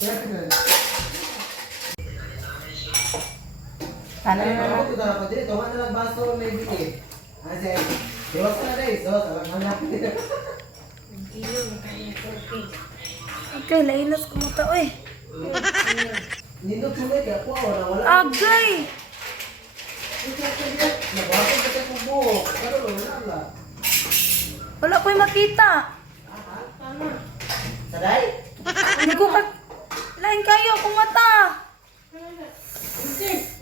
Sana na lang. Ako dapat din ito, ano lang baso may bili. Kasi, diwas ka na guys, so, hanap din. Okay, lailas ko mo ta, oy. Nindot sumay ka po, wala. Agay! Nabasok ka sa kubo. Pero wala. Wala ko'y makita. Saday? Hindi ko ka... Lain kayo, kung mata.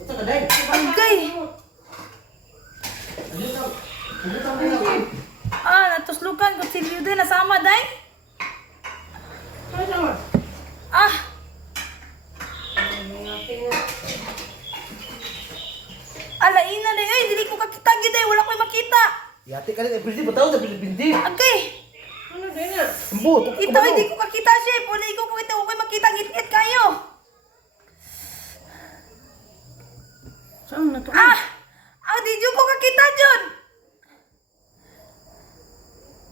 Ito ka, Day. Agay! Ano ka mo? Natuslukan ko si Liu din. Nasama, day? Ah! Alaina, day. Ay, dili ko kakita, giday. Wala ko'y makita. Yati ka rin, pwede ba tao sa Pilipindi? Agay! Ambo, Ito, hindi ko kakita, chef. Wala ko kakita. Huwag ko'y makita. Ngit-ngit kayo. Saan na to? Ah! Di dyo ko kakita, John.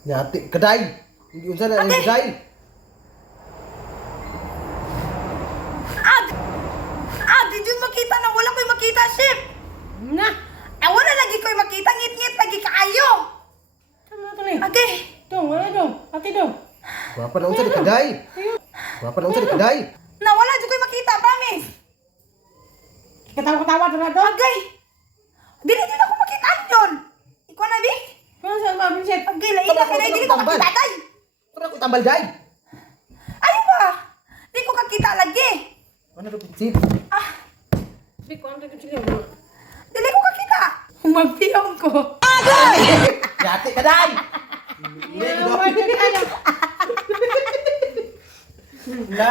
Yati, kaday. Hindi unsa na, Ate. kaday. Di dyo makita na wala ko'y makita, chef. Na! Wala lagi ko'y makita. Ngit-ngit lagi kaayo. Saan na to ni? Okay. Dong, wala dong. Ate dong. Wapa na unsa ni kaday. Wapa na unsa ni kaday. Wala dyo ko'y makita, promise. Katawa-katawa to na to. Agay. Dili din ako makita, John. Ikaw na, di? Ano saan ba, Vincent? Agay, laina ka na. Dili ko makita, day. Para ko tambal day. Ayaw ba? Di ko kakita lagi. Ano ro pinsip? Di ko, ano tayo sila mo? Dili ko kakita. Magpiyong ko. Yati kaday. Ano ba ito? La.